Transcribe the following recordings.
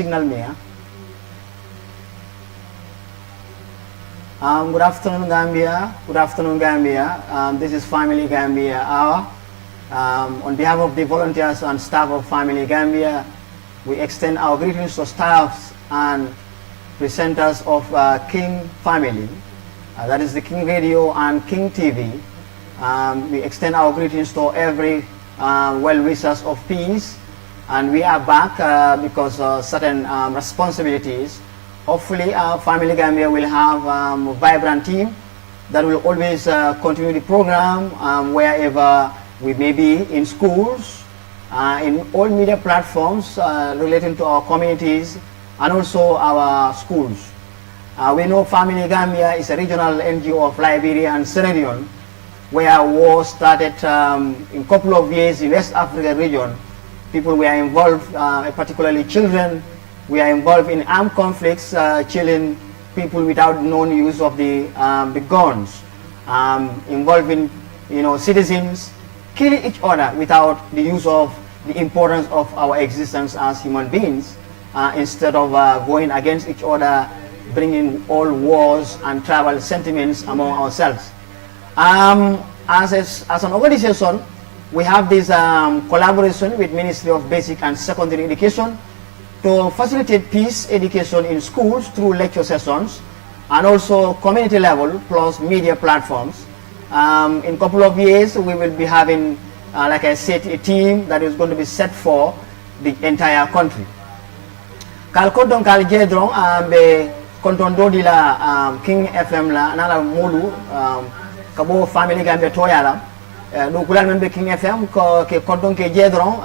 signal me. Good afternoon, Gambia. Good afternoon, Gambia. This is Family Gambia Hour. On behalf of the volunteers and staff of Family Gambia, we extend our greetings to staffs and presenters of King Family. That is the King Radio and King TV. We extend our greetings to every well-wishers of peace. And we are back because of certain responsibilities. Hopefully, Family Gambia will have a vibrant team that will always continue the program wherever we may be, in schools, in all media platforms relating to our communities and also our schools. We know Family Gambia is a regional NGO of Liberia and Sierra Leone, where war started in a couple of years in West Africa region. People were involved, particularly children. We are involved in armed conflicts, killing people without known use of the guns, involving citizens killing each other without the use of the importance of our existence as human beings, instead of going against each other, bringing all wars and tribal sentiments among ourselves. As an organization, we have this collaboration with Ministry of Basic and Secondary Education to facilitate peace education in schools through lecture sessions and also community level plus media platforms. In a couple of years, we will be having, like I said, a team that is going to be set for the entire country. Kal konton kal jedron be konton dodi la King FM la nala modu kabo Family Gambia toyala do kulal men be King FM ko ke konton ke jedron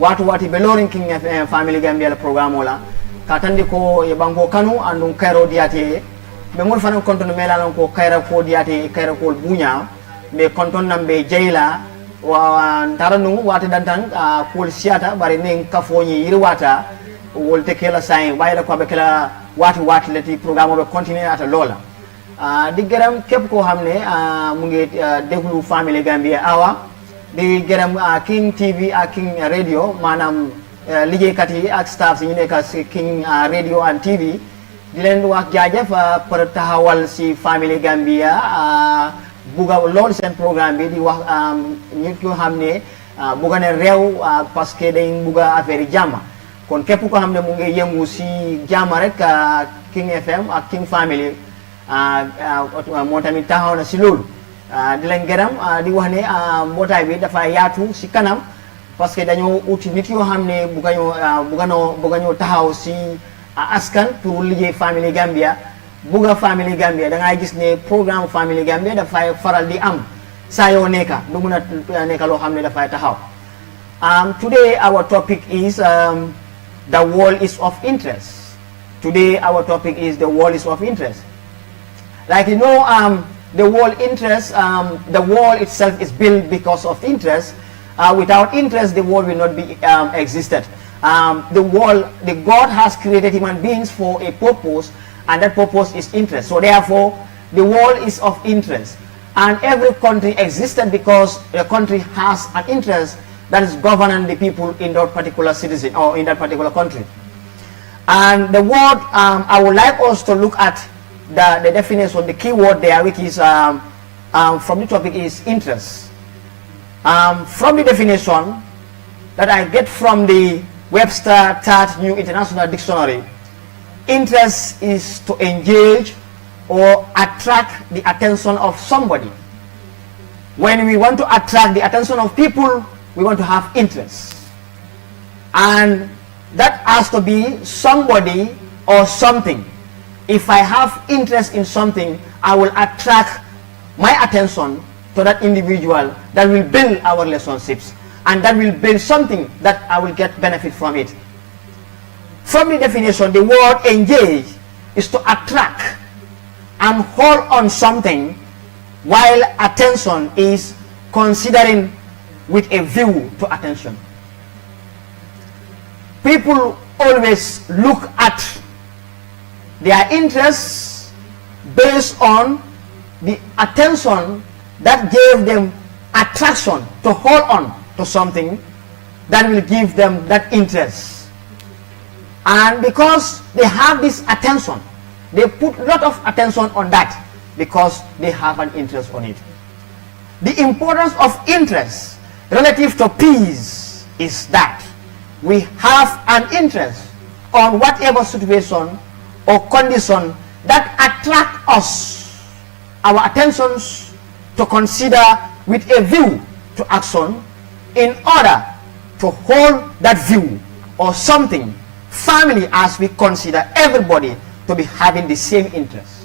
wati belorin King FM Family Gambia program wala katandi ko e bango kanu andun kairo diate me mon fanan konton melanon ko kaira ko diate kaira ko bunya me konton nambe jeyla wa taranu wati dantan ko siata bare nen kafoni yirwata wolte kela sain wayla ko be kala wati leti program be continue ata lola di gërëm képp koo xam ne mu ngi déglu Family Gambia Hour di gërëm King TV ak King Radio maanaam liggéeykat yi ak staff yi nekk si King Radio and TV di leen wax jaajëf pour taxawal si Family Gambia bugga lool seen programme bi di wax nit yoo xam ne bugga ne réew parce que dañ bugga affaire yi jàmm kon képp koo xam ne mu ngi yëngu si jàmm rek King FM ak King Family moo tamit taxaw na si loolu di leen gërëm di wax ne mbootaay bi dafa yaatu si kanam parce que dañoo uti nit yoo xam ne bugga ñoo taxaw si askan pour liggéey Family Gambia bugga Family Gambia da ngay gis ne programme Family Gambia dafay faral di am saa yoo nekka du mun a nekka loo xam ne dafay taxaw. Today our topic is the world is of interest. Today our topic is the world is of interest. Like the world interest, the world itself is built because of interest. Without interest, the world will not be existed. The God has created human beings for a purpose, and that purpose is interest. So therefore, the world is of interest. And every country existed because the country has an interest that is governing the people in that particular citizen or in that particular country. And the word, I would like us to look at the definition, the key word there, which is from the topic is interest. From the definition that I get from the Webster Third New International Dictionary, interest is to engage or attract the attention of somebody. When we want to attract the attention of people, we want to have interest. And that has to be somebody or something. If I have interest in something, I will attract my attention to that individual that will build our relationships, and that will build something that I will get benefit from it. From the definition, the word engage is to attract and hold on something, while attention is considering with a view to attention. People always look at their interests based on the attention that gave them attraction to hold on to something that will give them that interest. And because they have this attention, they put a lot of attention on that because they have an interest on it. The importance of interest relative to peace is that we have an interest on whatever situation or condition that attract us, our attentions to consider with a view to action in order to hold that view or something firmly as we consider everybody to be having the same interest.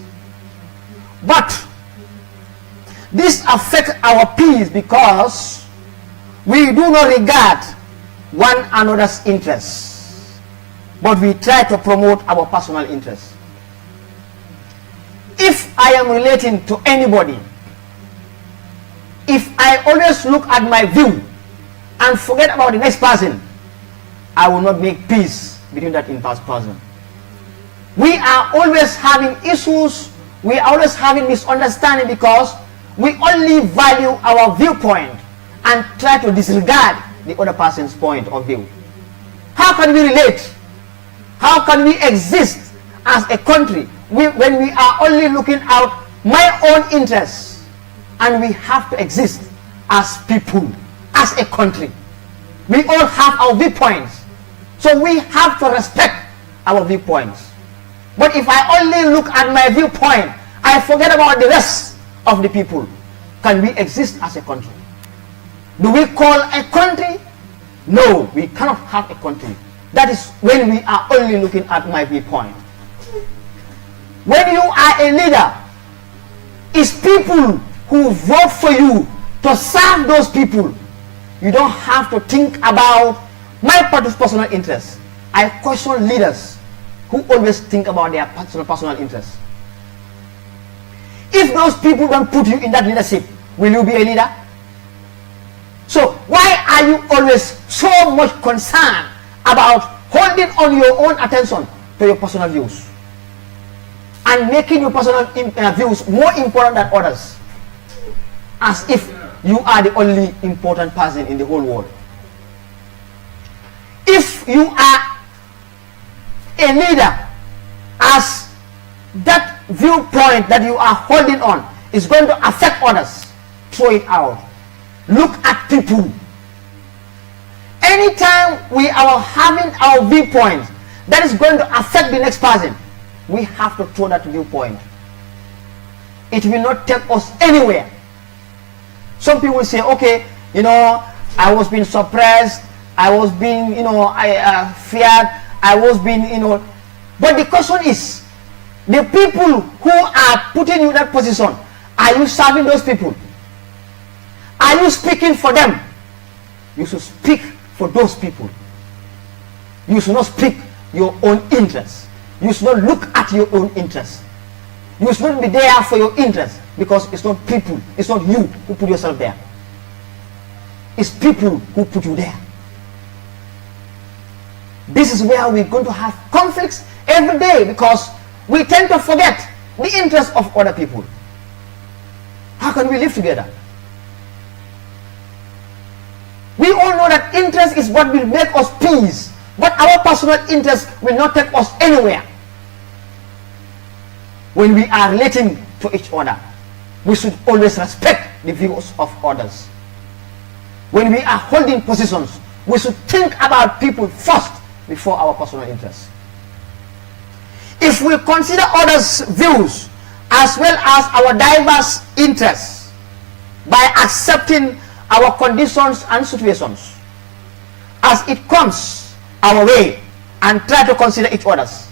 But this affects our peace because we do not regard one another's interests, but we try to promote our personal interests. If I am relating to anybody, if I always look at my view and forget about the next person, I will not make peace between that person. We are always having issues, we are always having misunderstanding because we only value our viewpoint and try to disregard the other person's point of view. How can we relate? How can we exist as a country when we are only looking out my own interests, and we have to exist as people, as a country? We all have our viewpoints, so we have to respect our viewpoints. But if I only look at my viewpoint, I forget about the rest of the people. Can we exist as a country? Do we call a country? No, we cannot have a country. That is when we are only looking at my viewpoint. When you are a leader, it's people who vote for you to serve those people. You don't have to think about my personal interests. I question leaders who always think about their personal interests. If those people don't put you in that leadership, will you be a leader? So why are you always so much concerned about holding on your own attention to your personal views and making your personal views more important than others, as if you are the only important person in the whole world? If you are a leader, as that viewpoint that you are holding on is going to affect others, throw it out. Look at people. Anytime we are having our viewpoint that is going to affect the next person, we have to throw that viewpoint. It will not take us anywhere. Some people will say, okay, I was being suppressed, I was being, feared, I was being, But the question is, the people who are putting you in that position, are you serving those people? Are you speaking for them? You should speak for those people. You should not speak your own interests. You should not look at your own interests. You should not be there for your interests, because it's not people, it's not you who put yourself there. It's people who put you there. This is where we're going to have conflicts every day, because we tend to forget the interests of other people. How can we live together? We all know that interest is what will make us peace, but our personal interest will not take us anywhere. When we are relating to each other, we should always respect the views of others. When we are holding positions, we should think about people first before our personal interests. If we consider others' views as well as our diverse interests by accepting our conditions and situations as it comes our way and try to consider each other's,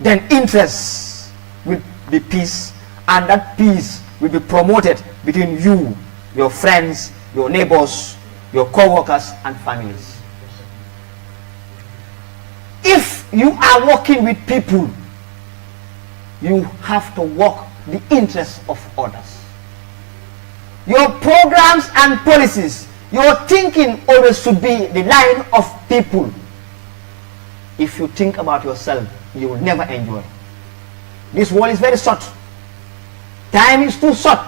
then interest will be peace, and that peace will be promoted between you, your friends, your neighbors, your co-workers and families. If you are working with people, you have to work the interests of others. Your programs and policies, your thinking always should be the line of people. If you think about yourself, you will never enjoy. This world is very short. Time is too short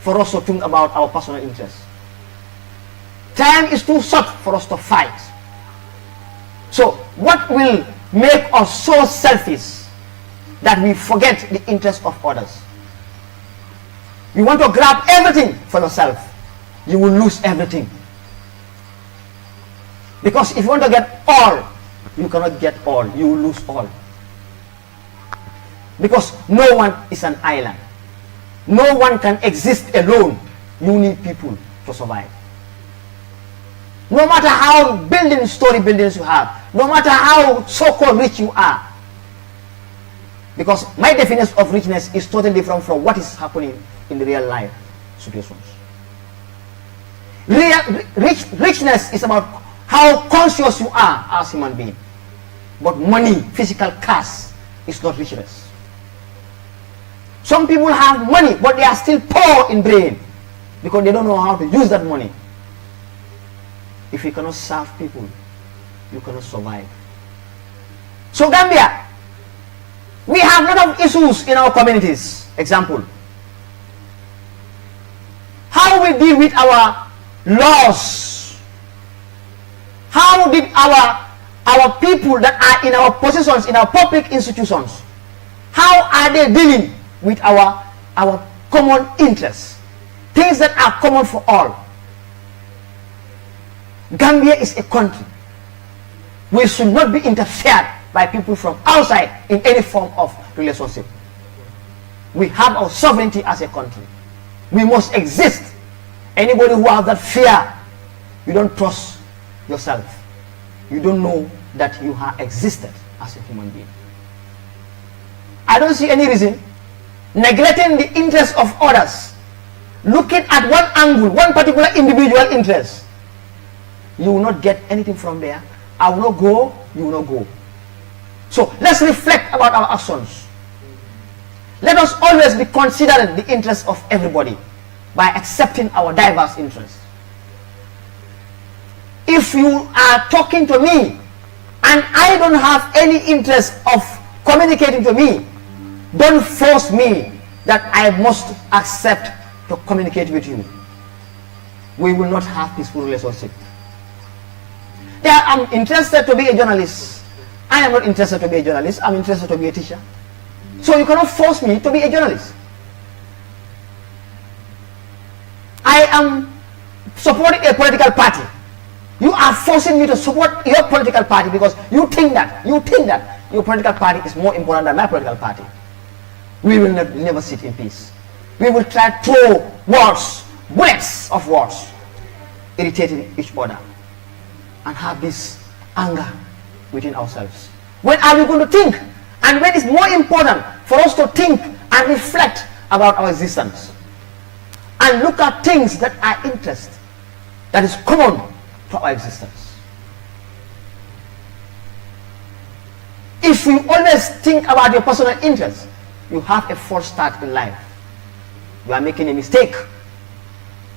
for us to think about our personal interests. Time is too short for us to fight. So what will make us so selfish that we forget the interest of others. You want to grab everything for yourself, you will lose everything. Because if you want to get all, you cannot get all, you will lose all. Because no one is an island. No one can exist alone. You need people to survive. No matter how story buildings you have, no matter how so-called rich you are, because my definition of richness is totally different from what is happening in the real life situations. Richness is about how conscious you are as a human being. But money, physical cash, is not richness. Some people have money, but they are still poor in brain because they don't know how to use that money. If you cannot serve people, you cannot survive. So Gambia, we have a lot of issues in our communities. Example, how we deal with our laws. How did our people that are in our positions, in our public institutions, how are they dealing with our common interests, things that are common for all? Gambia is a country. We should not be interfered by people from outside in any form of relationship. We have our sovereignty as a country. We must exist. Anybody who has that fear, you don't trust yourself. You don't know that you have existed as a human being. I don't see any reason neglecting the interests of others, looking at one angle, one particular individual interest. You will not get anything from there. I will not go, you will not go. So let's reflect about our actions. Let us always be considering the interests of everybody by accepting our diverse interests. If you are talking to me and I don't have any interest of communicating to me, don't force me that I must accept to communicate with you. We will not have peaceful relationship. I'm interested to be a journalist. I am not interested to be a journalist. I'm interested to be a teacher. So you cannot force me to be a journalist. I am supporting a political party. You are forcing me to support your political party because you think that your political party is more important than my political party. We will never sit in peace. We will try to throw words, bullets of words, irritating each other, and have this anger within ourselves. When are we going to think? And when it's more important for us to think and reflect about our existence and look at things that are interest, that is common to our existence. If you always think about your personal interest, you have a false start in life. You are making a mistake.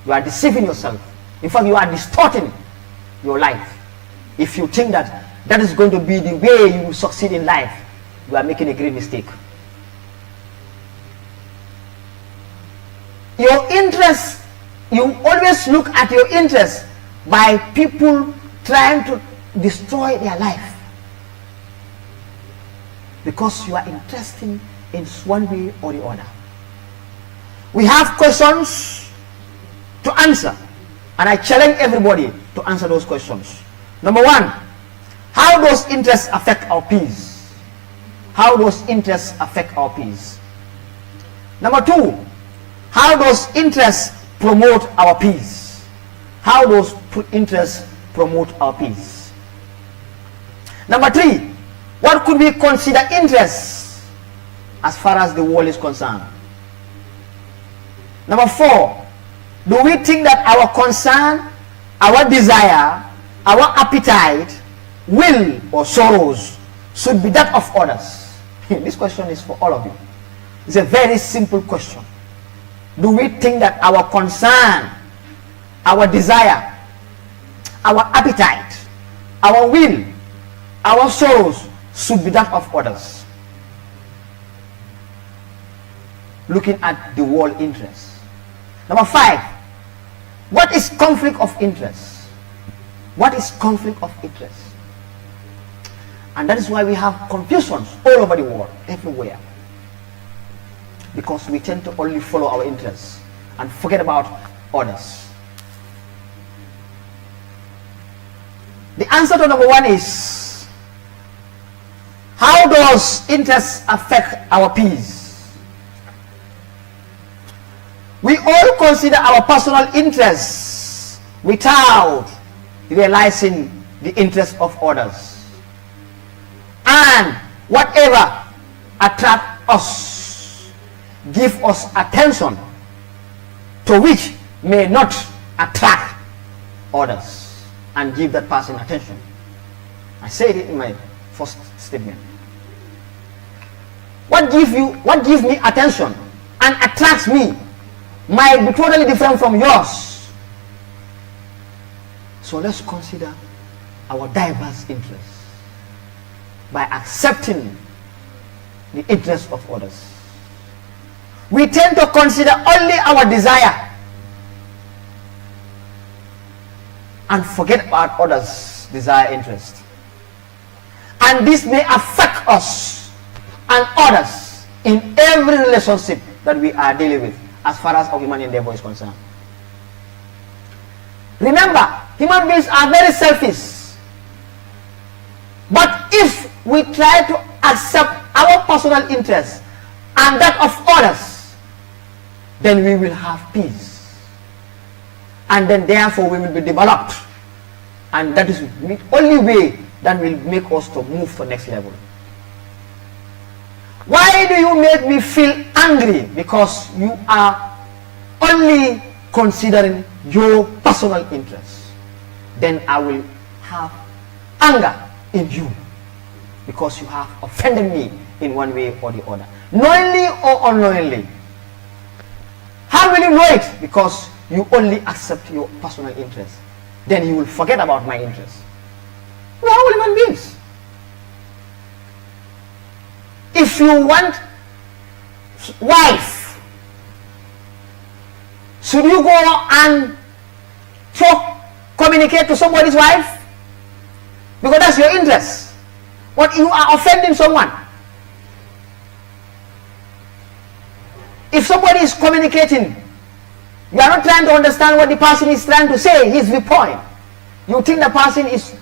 You are deceiving yourself. In fact, you are distorting your life. If you think that that is going to be the way you will succeed in life, you are making a great mistake. Your interest, you always look at your interest by people trying to destroy their life because you are interested in one way or the other. We have questions to answer, and I challenge everybody to answer those questions. Number one, how those interests affect our peace? How those interests affect our peace? Number two, how those interests promote our peace? How those interests promote our peace? Number three, what could we consider interests as far as the world is concerned? Number four, do we think that our concern, our desire, our appetite, will or sorrows should be that of others? This question is for all of you. It's a very simple question. Do we think that our concern, our desire, our appetite, our will, our sorrows should be that of others? Looking at the world interest. Number five, what is conflict of interest? What is conflict of interest? And that is why we have confusions all over the world, everywhere. Because we tend to only follow our interests and forget about others. The answer to number one is, how does interest affect our peace? We all consider our personal interests without realizing the interests of others. And whatever attracts us, give us attention to which may not attract others and give that person attention. I said it in my first statement. What gives me attention and attracts me might be totally different from yours. So let's consider our diverse interests by accepting the interests of others. We tend to consider only our desire and forget about others' desire interest. And this may affect us and others in every relationship that we are dealing with as far as our human endeavor is concerned. Remember, human beings are very selfish. But if we try to accept our personal interests and that of others, then we will have peace. And then therefore we will be developed. And that is the only way that will make us to move to the next level. Why do you make me feel angry? Because you are only considering your personal interests. Then I will have anger in you because you have offended me in one way or the other, knowingly or unknowingly. How will you know it? Because you only accept your personal interests. Then you will forget about my interests. We are all human beings. If you want wife, should you go and communicate to somebody's wife? Because that's your interest. But you are offending someone. If somebody is communicating, you are not trying to understand what the person is trying to say, his viewpoint. You think the person is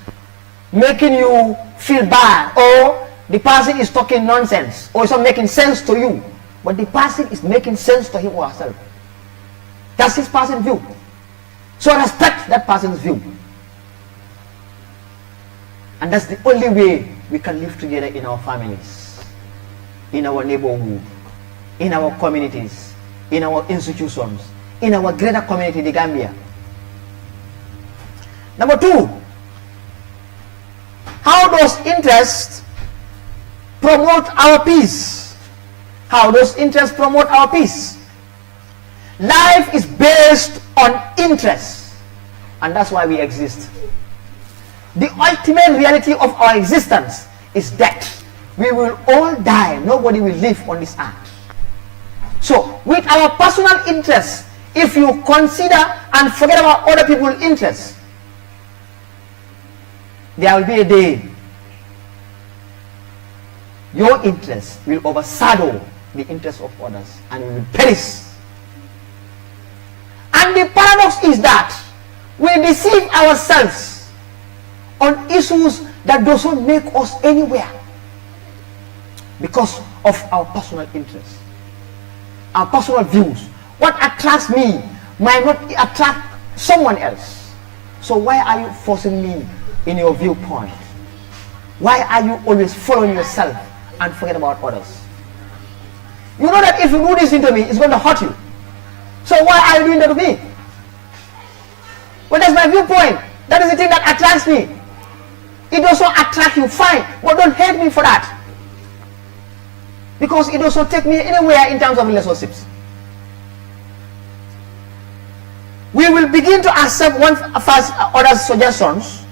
making you feel bad, or the person is talking nonsense, or it's not making sense to you. But the person is making sense to him or herself. That's his person's view. So respect that person's view. And that's the only way we can live together in our families, in our neighborhood, in our communities, in our institutions, in our greater community, the Gambia. Number two, how does interest promote our peace? How does interest promote our peace? Life is based on interest, and that's why we exist. The ultimate reality of our existence is death. We will all die. Nobody will live on this earth. So, with our personal interests, if you consider and forget about other people's interests, there will be a day your interest will overshadow the interests of others and you will perish. And the paradox is that we deceive ourselves on issues that does not make us anywhere because of our personal interests, our personal views. What attracts me might not attract someone else. So why are you forcing me in your viewpoint? Why are you always following yourself and forget about others? You know that if you do this into me, it's going to hurt you. So why are you doing that to me? Well, that's my viewpoint. That is the thing that attracts me. It also attracts you, fine, but don't hate me for that. Because it also takes me anywhere in terms of relationships. We will begin to accept one of others' suggestions,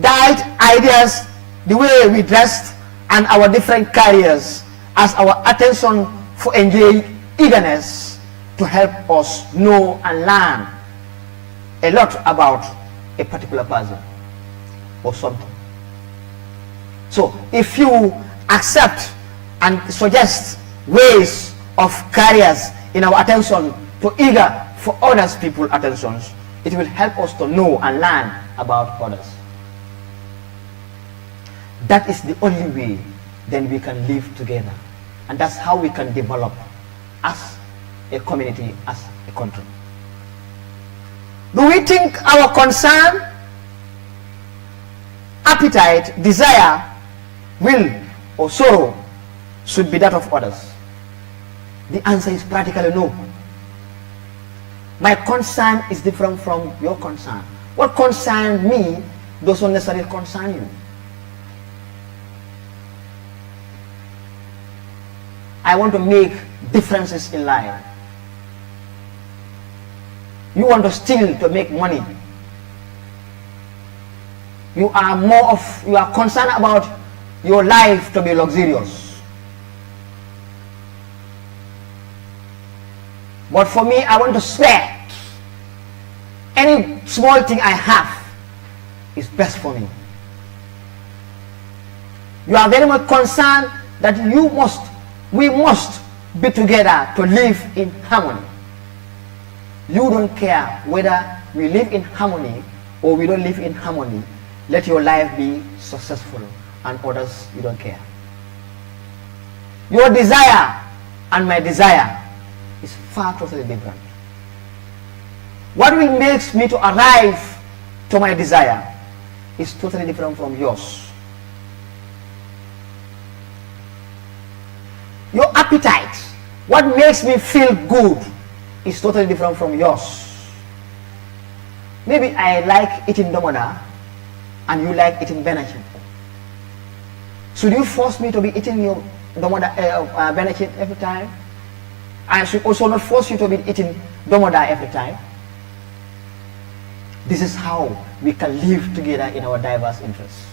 diet, ideas, the way we dressed, and our different careers as our attention for engaged eagerness to help us know and learn a lot about a particular person or something. So if you accept and suggest ways of careers in our attention to eager for others people's attentions, it will help us to know and learn about others. That is the only way then we can live together, and that's how we can develop as a community, as a country. Do we think our concern, appetite, desire, will or sorrow should be that of others? The answer is practically no. My concern is different from your concern. What concerns me doesn't necessarily concern you. I want to make differences in life. You want to steal to make money. You are concerned about your life to be luxurious. But for me, I want to swear any small thing I have is best for me. You are very much concerned that we must be together to live in harmony. You don't care whether we live in harmony or we don't live in harmony. Let your life be successful, and others, you don't care. Your desire and my desire is far totally different. What will make me to arrive to my desire is totally different from yours. Your appetite, what makes me feel good, is totally different from yours. Maybe I like eating domoda and you like eating benachin. Should you force me to be eating your domoda benachin every time? I should also not force you to be eating domoda every time. This is how we can live together in our diverse interests.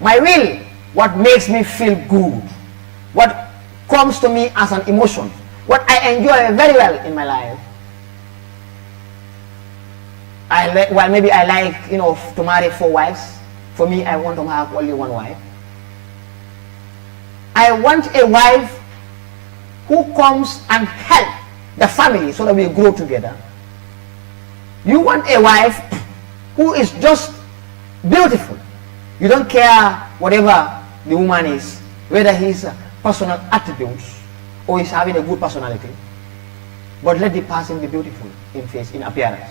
My will, what makes me feel good, what comes to me as an emotion, what I enjoy very well in my life. Maybe I like, to marry 4 wives. For me, I want to have only 1 wife. I want a wife who comes and help the family so that we grow together. You want a wife who is just beautiful. You don't care whatever the woman is, whether his personal attributes or he's having a good personality, but let the person be beautiful in face, in appearance.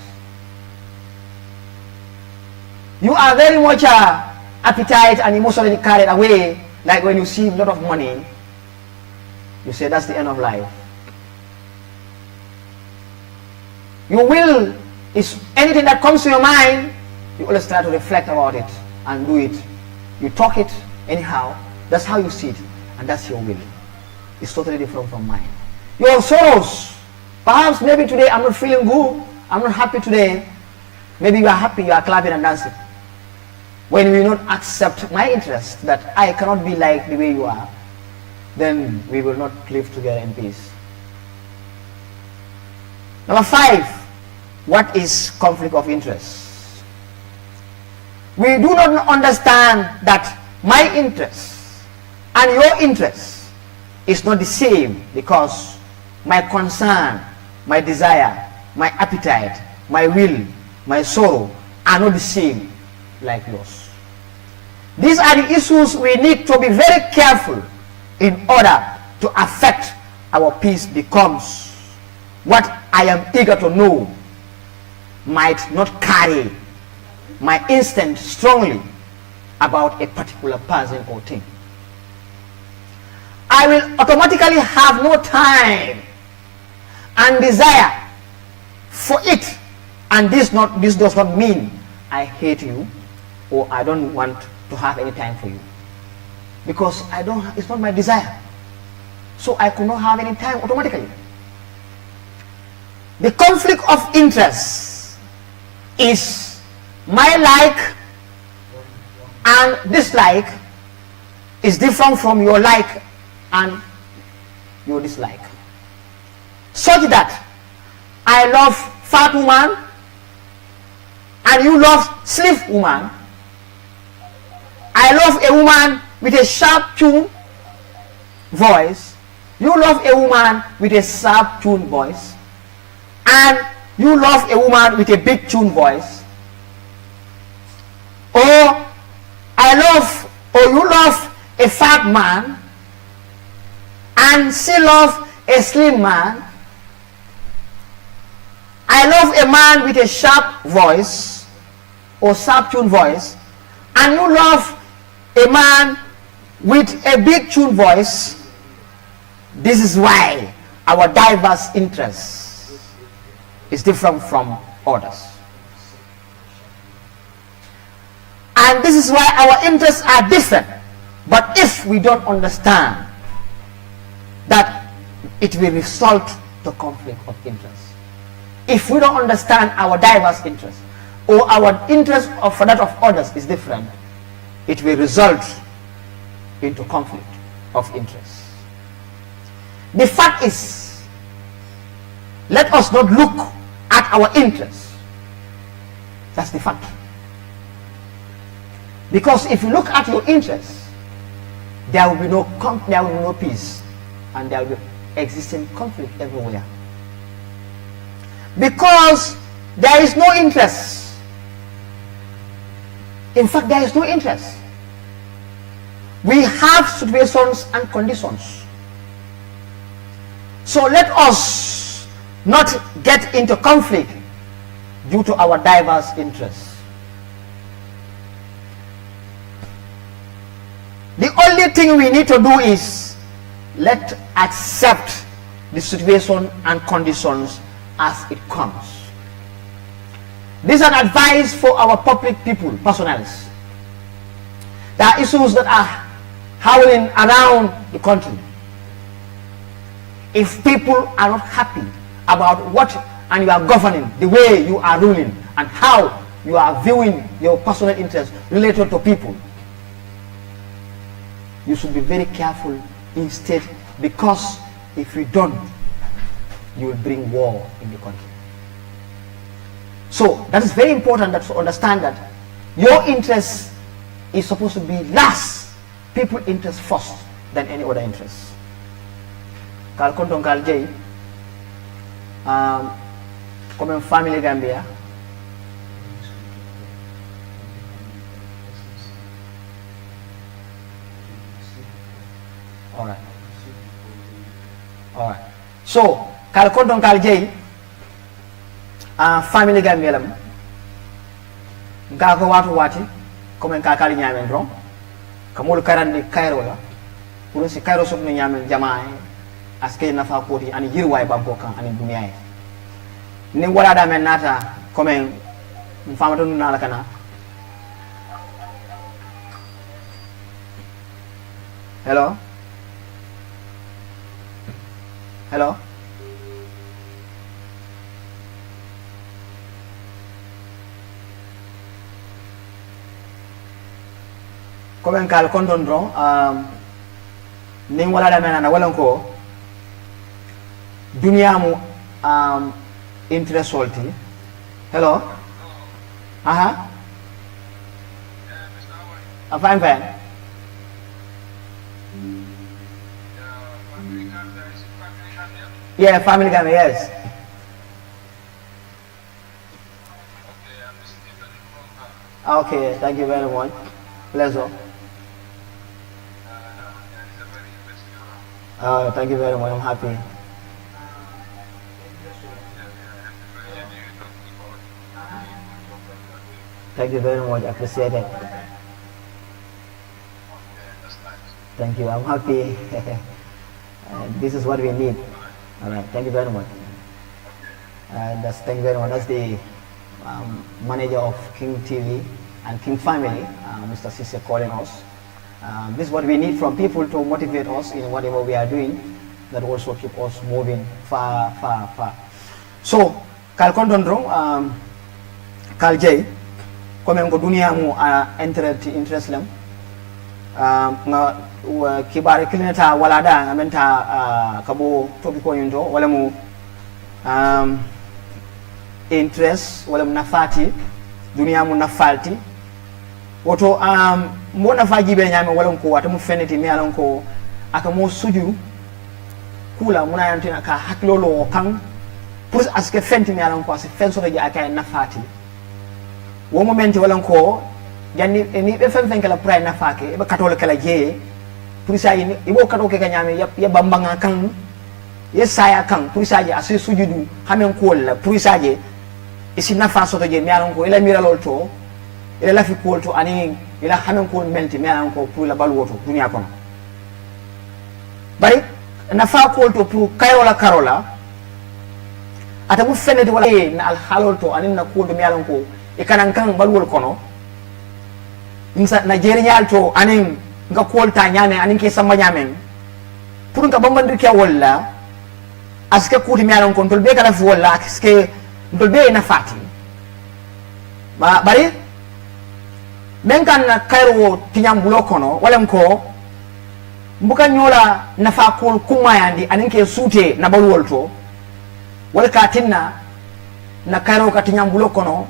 You are very much appetite and emotionally carried away, like when you see a lot of money, you say that's the end of life. Your will is anything that comes to your mind, you always try to reflect about it and do it. You talk it anyhow, that's how you see it, and that's your will. It's totally different from mine. Your sorrows, perhaps maybe today I'm not feeling good, I'm not happy today. Maybe you are happy, you are clapping and dancing. When we not accept my interest, that I cannot be like the way you are, then we will not live together in peace. Number 5, what is conflict of interest? We do not understand that my interest and your interest is not the same, because my concern, my desire, my appetite, my will, my sorrow are not the same like yours. These are the issues we need to be very careful in order to affect our peace, becomes what I am eager to know might not carry my instinct strongly about a particular person or thing. I will automatically have no time and desire for it, and this does not mean I hate you or I don't want to have any time for you, because it's not my desire, so I could not have any time automatically. The conflict of interest is my like and dislike is different from your like and your dislike, such that I love fat woman and you love slim woman. I I love a woman with a sharp tuned voice. You love a woman with a sharp tuned voice. And you love a woman with a big tuned voice. Or you love a fat man and she loves a slim man. I love a man with a sharp voice or sharp tuned voice, and you love a man with a big tuned voice. This is why our diverse interests is different from others. And this is why our interests are different. But if we don't understand that, it will result to conflict of interest. If we don't understand our diverse interests, or our interest for that of others is different, it will result into conflict of interest. The fact is, let us not look at our interests. That's the fact. Because if you look at your interests, there will be no peace, and there will be existing conflict everywhere. Because there is no interest. In fact, there is no interest. We have situations and conditions. So let us not get into conflict due to our diverse interests. The only thing we need to do is let's accept the situation and conditions as it comes. This is an advice for our public people, personnels. There are issues that are howling around the country. If people are not happy about what and you are governing, the way you are ruling, and how you are viewing your personal interests related to people, you should be very careful instead, because if you don't, you will bring war in the country. So that is very important that to understand that your interest is supposed to be last, people interest first than any other interest. Kal konton kal jey comme family Gambia all right so kal konton kal jey family Gambia lam ga ko wati comme ka kali nyamen ron kamol karandi kairo la pour si kairo sok no nyamen jamaay aske nafa koti ani yirway banko kan ani duniya ni wala da men nata comme mfamato nala kana hello comme kal kondon ron ning wala da mena na wala ko dunia mu interest solti hello fine yeah, family Gambia, yes. Okay, thank you very much. Pleasure. Thank you very much. I'm happy. Thank you very much. I appreciate it. Thank you. I'm happy. This is what we need. All right. Thank you very much. Thank you very much. That's the manager of King TV and King Family, Mr. Sisse, calling us. This is what we need from people to motivate us in whatever we are doing, that also keep us moving far. So, kal kondondro, kal jay, comme ko dunia mu interest lam, nga kibari kilineta wala da ngamenta kabo topi ko yunto wala mu interest wala mu nafati dunia mu nafalti woto mbona fa jibe nyame wala ko wata mu feneti mi alon ko aka mo suju kula muna yantina ka haklolo kan pour aske fenti mi alon ko as fenso de aka nafati wo momenti wala ko janni ni be fen kala pray nafake be katol kala je pour sa yi ibo kato ke nyame ya bambanga kan ya saya kan pour sa je as sujudu hamen ko la pour sa je isi nafa soto je mi alon ko ila miralol to ila lafi ko to ani ila hamen ko menti mi alon ko pour la balwoto dunya kono bari nafa ko to pour karola ata mu fenede wala na al halol to anin na ko do mi alon ko e kanan kan balwol kono insa na jeriñal to anin nga kolta nyame anin ke samba nyamen pour nga bambandir ke wala aske kuti mi alon ko tol be kala fi wala aske tol be na fati ba bari men kan na kayro tinyam bulo kono wala ko mbuka nyola nafa kul kumayandi anin ke sute na balwol to wala ka tinna na kayro ka tinyam bulo kono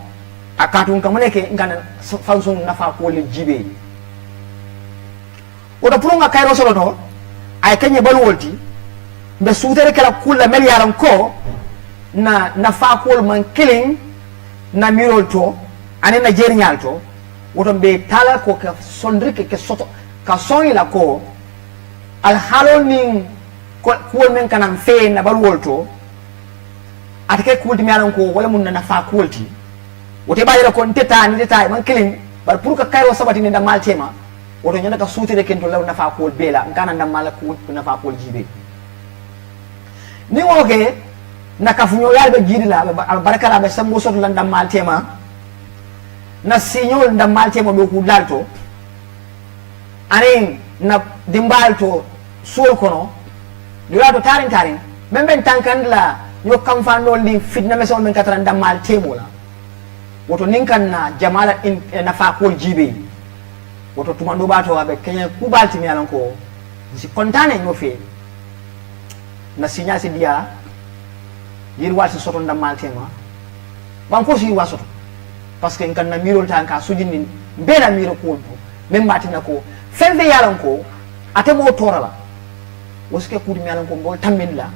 akatun kamuneke ngana fansun nafa kul jibe oda pulunga kayro solo no ay kenye balwolti be sutere kala kula mel yaran ko na nafa kul man killing na mirol to anin na jerinyal to woto be tala ko ka sondrike ke soto ka sonyi la ko al halol ning ko men kanam fe na balwol to atake kulti mi alan ko wala mun na nafa kulti wote bayira ko teta ni deta man killing bar pour ka kayro sabati ni da maltema woto nyanda ka sutere kento law nafa kul bela ngana ndam mala ko nafa kul jibe ni woge na kafunyo yalbe jidi la barakala be sambo soto la ndam maltema na signol ndam maltema do ku dalto anin na dimbalto sol kono dulato tarin memben tankandla yo kam fa no li fitna meso men katran ndam maltemo la woto ninkan na jamala in na fa kol jibe woto tumando bato abe kenya kubalti mi alan ko si kontane no fe na sinya si dia yir wati soto ndam maltema banko si wasoto parce que nkan na mirol tanka sujini bela miro ko même matina ko fenve yalan ko ate mo torala woske kudi mi yalan ko bol tammin la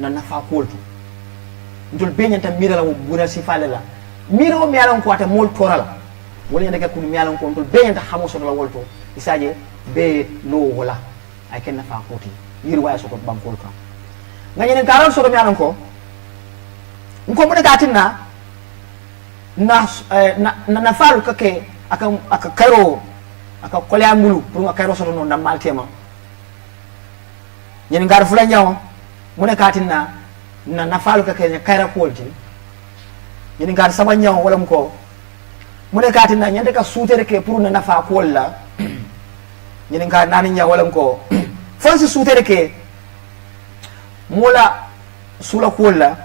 na nafa koltu ndol benyanta mira la bura sifale la miro mi yalan ko ate mo torala wala ndeke kudi mi yalan ko ndol benyanta hamo so la wolto isaje be no wala ay ken nafa koti yir waya so ko bankol ka ngani karal so mi yalan ko nko mo gatinna na nafalu kake aka karo aka kolya mulu pour nga kayro soto non dam maltema nyen ngar fula nyaw mune katina na nafalu kake kayra kolti nyen ngar sama nyaw wala mko mune katina nyande ka sutere ke pour na nafa kolla nyen ngar nani nyaw wala mko fonsi sutere ke mula sula kolla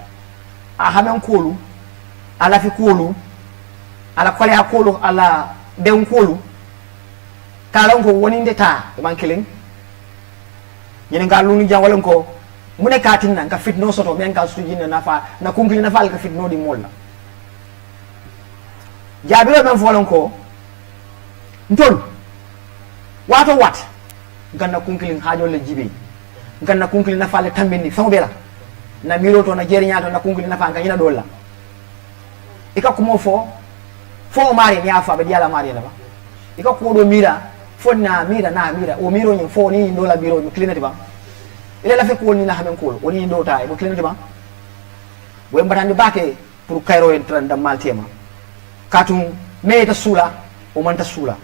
a hamen kolu ala fi kolu ala kolya kolu ala deun kolu kalan ko woni ndeta man killing yene ngal lunu jam wala ko mune katin nan ka fitno soto men ka sujina nafa na kunkili nafa ka fitno di molla jabiro men folon ko ntol wato wat ganna kunkili hajo le jibe ganna kunkili nafa le tambini fawbela na miro to na jerinya to na kunkili nafa ka nyina dolla ika kumo fo mari ni afa be diala mari la ba ika ko do mira fo na mira o miro ni fo ni dola biro ni cleanati ba ile la fe ko ni na hamen ko o ni do ta e cleanati ba bo mbatandi bake pour kayro en tranda maltema katum me ta sula o man ta sula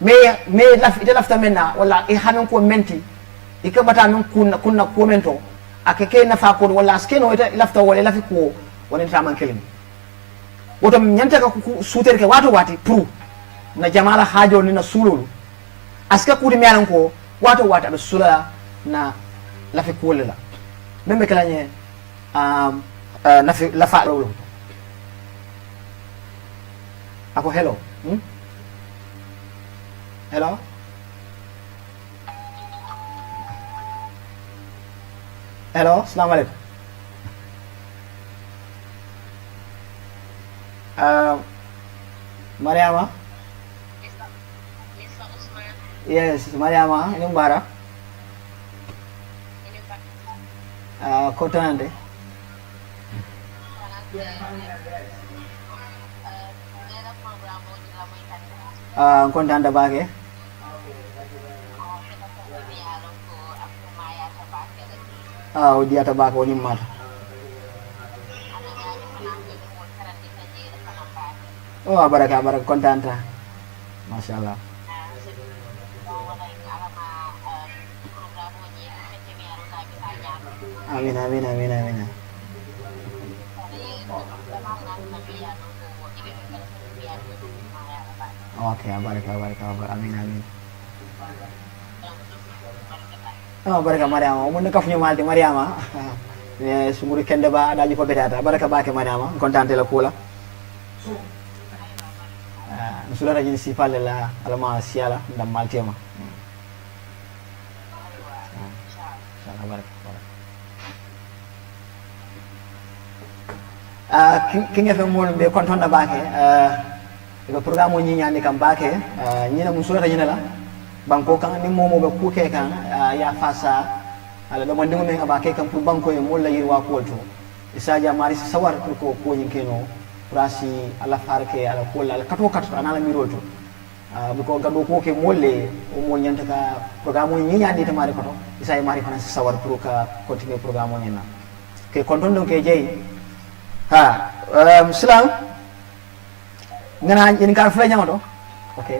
me ite lafta menna wala e hamen ko menti ika bata non kunna ko mento akeke na fa ko wala skeno ite lafta wala lafi ko wala ta man kelin woto nyanta ka sutere ke wato wati pour na jamala hajo ni na sululu aska kudi mialan ko wato wata be sula na lafi kolela membe kala nye na fi la fa lolo ako hello hello assalamu alaikum Mariama Yes, Mariama, ini Mbara. Kotande. Kontanda bage. Udia tabako ni mata. Baraka kontanta. Masyaallah. Amin. Okay, baraka. Amin. Baraka Mariama. Mun ka fuñu malde Mariama. Ne sumuri kende ba daji ko betata. Baraka bake Mariama. Kontante la kula. Nusula rajin sifale la alama siala ndam maltema. Inshallah baraka. King FM mo be kontonda bake ko programme ñi ñandi kam bake ñi na musula ñina la banko kan ni momo be kuke kan ya fasa ala do man dingo men abake kan pour banko e mo la yirwa ko to isaja mari sawar ko ñin keno prasi ala farke ala ko la kato anala mirol to biko gado ko ke molle o mo ñanta ka programme ñi ñandi to mari ko to isaja mari fana sawar pour ka continuer programme ñina ke kontondo ke jeyi Silang ngana ini kar fly nyama to okay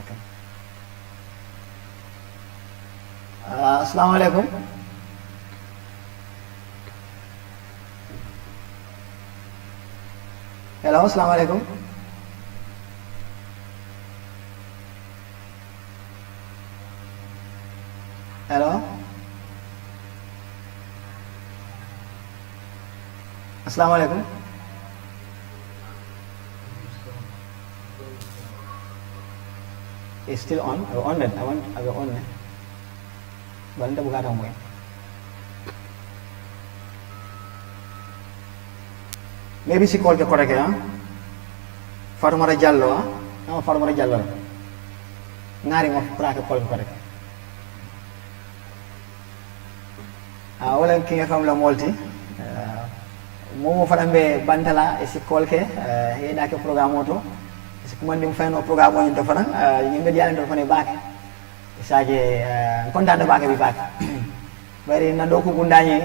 okay assalamualaikum hello assalamualaikum hello assalamualaikum it's still on. I will on it. I will on it. Banda buka tamu ya. Maybe si call ke korek ya. Farmara Jallo, nama Farmara Jallo. Ngari mau pernah ke call ke korek. Awalnya King FM la multi. Momo farambe bantala e si call ke eda ke programme to. Si kumandi mfano programme on to fana yimbe diale to fane baake isaje kontanda baake bi baake bari na do ko gundanye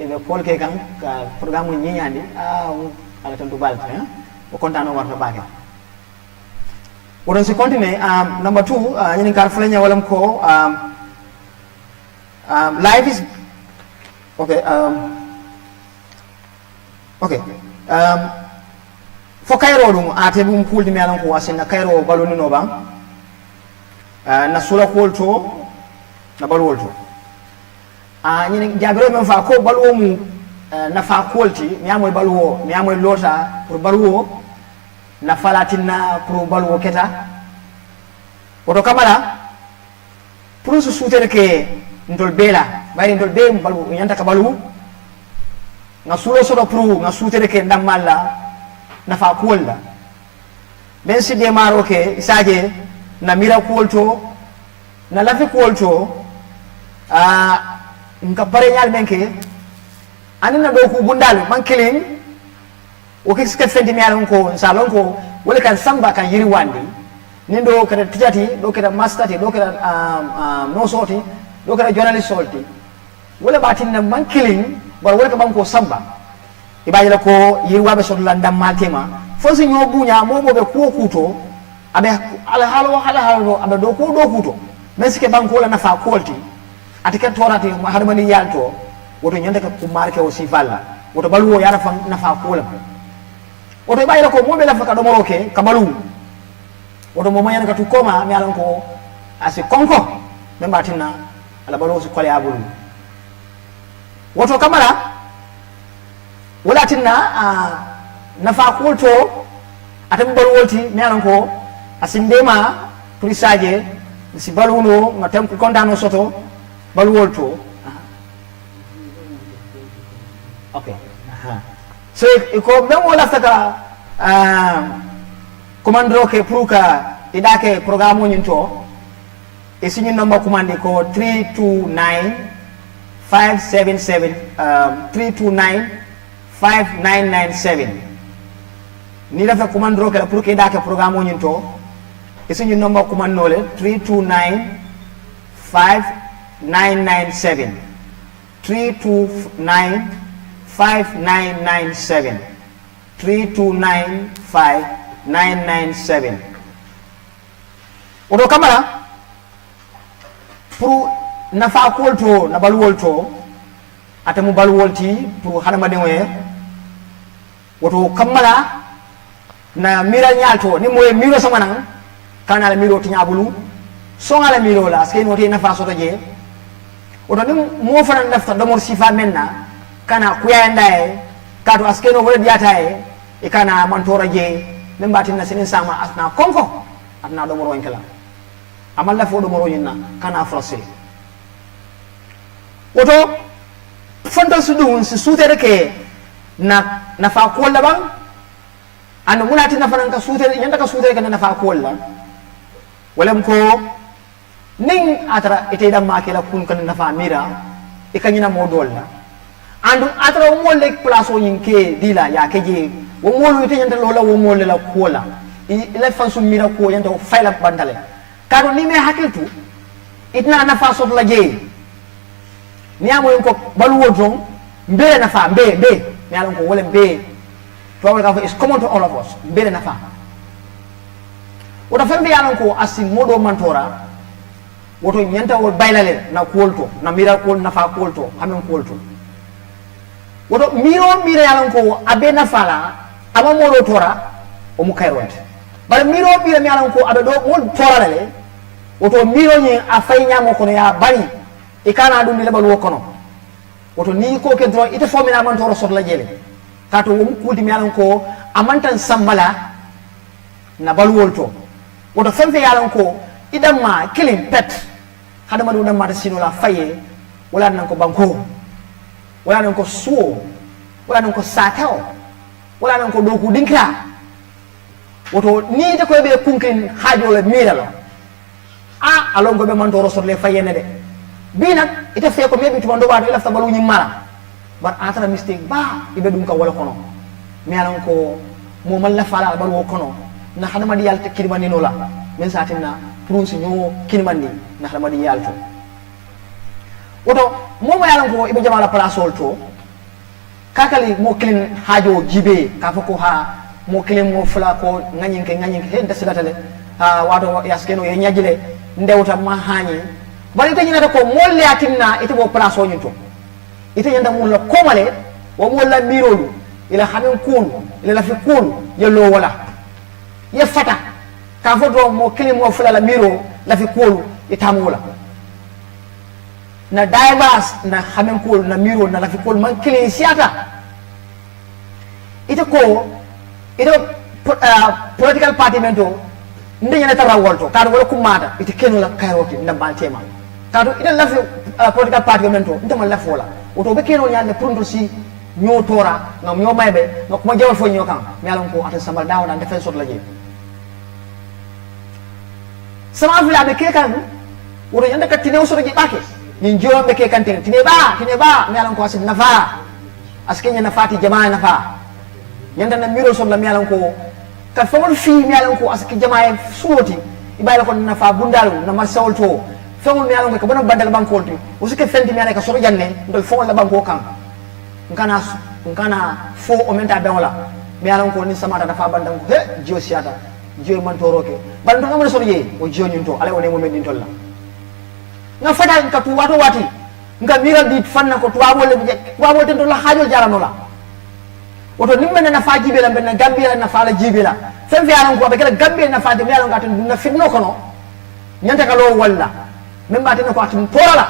e be call ke kan ka programme ni nyandi ala tan to balta o kontano warta baake wonon si continue number 2 nyini kar flanya walam ko life is okay fo kayro dum ate bum kuldi melan ko wasinna kayro baloni no bam na sula kolto na balwolto nyini jabiro men fa ko balwo mu na fa kolti mi amoy balwo mi amoy lota pour balwo na falatina pour balwo keta oto kamala pour su sutere ke ndol bela bari ndol be balwo nyanta ka balwo na sulo sodo pour na sutere ke ndamalla nafa kuolda ben si demaro ke isaje na mira kuolto na lafi kuolto nka pare nyal menke anina do ku bundal man kilin o ke skat fendi mi alon ko salon ko wala kan samba kan yiri wandi nindo kada tijati do kada mastati do kada no soti do kada journalist solti wala batin na man kilin wala ka banko samba ibayila ko yirwabe so landam matema fosi nyo bunya mo be ko kuto abe ala halo abe do kuto mesike banko la nafa kolti atike torati hadmani yalto woto nyande ka ku marke o sifalla woto balwo yara fa nafa kola woto ibayila ko mo be la fa ka do moroke kamalu woto mo mayan ka tu koma mi alan ko asi konko be matina ala balwo su kole abulu woto kamara wala tinna nafa kulto atam balwoti melan ko asindema prisaje si balwuno ngatam ko kondano soto balwolto okay so ko memo la saka komandro ke pruka idake programme nyinto e signi number commande ko 329 577 329 5997 ni dafa commandro kala pour que idake programme nyinto e signi number commande nole 329 5997 329 5997 329 5997 odo kamara pour nafa kolto na balwol to atamu balwolti pour hanama dewe woto kamala na mira nyalto ni moy miro sama nan kana la miro tinyabulu songa la miro la skay noti nafa soto je oto ni mo fana nafta domor sifa menna kana kuyanda e kato askeno wala diata e kana mantora je membatin na sinin sama asna konko atna domor wankala amal la fo domor yinna kana frosé woto fonta sudun si sutere ke na fa ko la bang anu munati na faranka sutere nyanda ka sutere kana na fa ko la wala ko ning atara ite dam makela kun kan na fa mira e kanyina modolla andu atara o molle place o yinke dila ya keje wo molu ite nyanda lola wo molle la kola ila fansu mira ko yanda o fayla bandale kado ni me hakiltu itna na fa sot la je ni amo ko baluwo dron mbe na fa mbe ni alon ko wala mbe to wala is common to all of us mbe na fa wota fambe yalon ko asi modo mantora woto nyanta wol baylale na kolto na mira kol na fa kolto hamen kolto woto miro yalon ko abe na fala ama modo tora o mu kayronte bare miro mi yalon ko abe do mol tora le woto miro nyi a fay nyamo ko ya bari e kana dum ni lebal wokono woto ni ko ke dro ite fomina man toro sot la jele kato wo mu kulti mi yalon ko amantan sambala na balwol to woto femfe yalon ko idamma killing pet hada madu dam mata sino la faye wala nan ko banko wala nan ko suo wala nan ko satao wala nan ko doku dinkra woto ni de ko be kunkin hajo le mira lo alon ko be man toro sot le faye ne de bi nak ite fe ko mebi to bando ba do lafta balu nyi mala bar atara mistake ba ibe dum ka wala kono mi alon ko mo man la fala balu kono na hada madi yalta kirmani no la men satina pour si ñoo kinmandi na hada madi yalto woto mo mo yalan ko ibe jamala place to kakali mo kilin hajo jibe ka fako ha mo kilin mo fula ko nganyinke hen dasilatale ha wato yaskeno ye nyajile ndewta ma hani bari te nyina ko molle atinna ite bo place o nyito ite nyanda mo la komale wo mo la mirolu ila hamen kulu ila la fi kulu yello wala ye fata ka fodo mo kilin mo fula la miro la fi kulu itamula na divers na hamen kulu na miro na la fi kulu man kilin siata ite ko ite political party mento ndenya tara wolto kado wala kumata ite kenu la kayroti ndamba tema kado ite la political party mento ndama la fola woto be kenu nyande prundo si nyo tora ngam nyo maybe ngam ma jawol fo nyo kan mi alon ko ata sambal dawo dan defense la je sama vila be kekan woto yanda ka tine usoro je bake ni jom be kekan tine ba mi alon ko asin nafa askenya nafati jamaa nafa yanda na miro so la mi alon ko ka fawol fi mi alon ko aski jamaa suoti ibayla ko nafa bundalu na masawol to fawol mi alon ko bono bandal bankol to usike fenti mi alon ka soro janne ndol fawol la banko kan ngana fo o menta bengola mi alon ko ni samata nafa bandam ko he jio siata jio man toroke bando ngamre soro je o jio nyunto ale woni mo men tolla nga fada ka tu wato wati nga mira dit fanna ko tuwabol ten to la hajol jarano la woto nimmene na fa jibe la ben Gambia na fa la jibe la fen fi alan ko be kala Gambia na fa de mi alan gaten na fitno kono nyanta ka lo walla même baten ko atum porala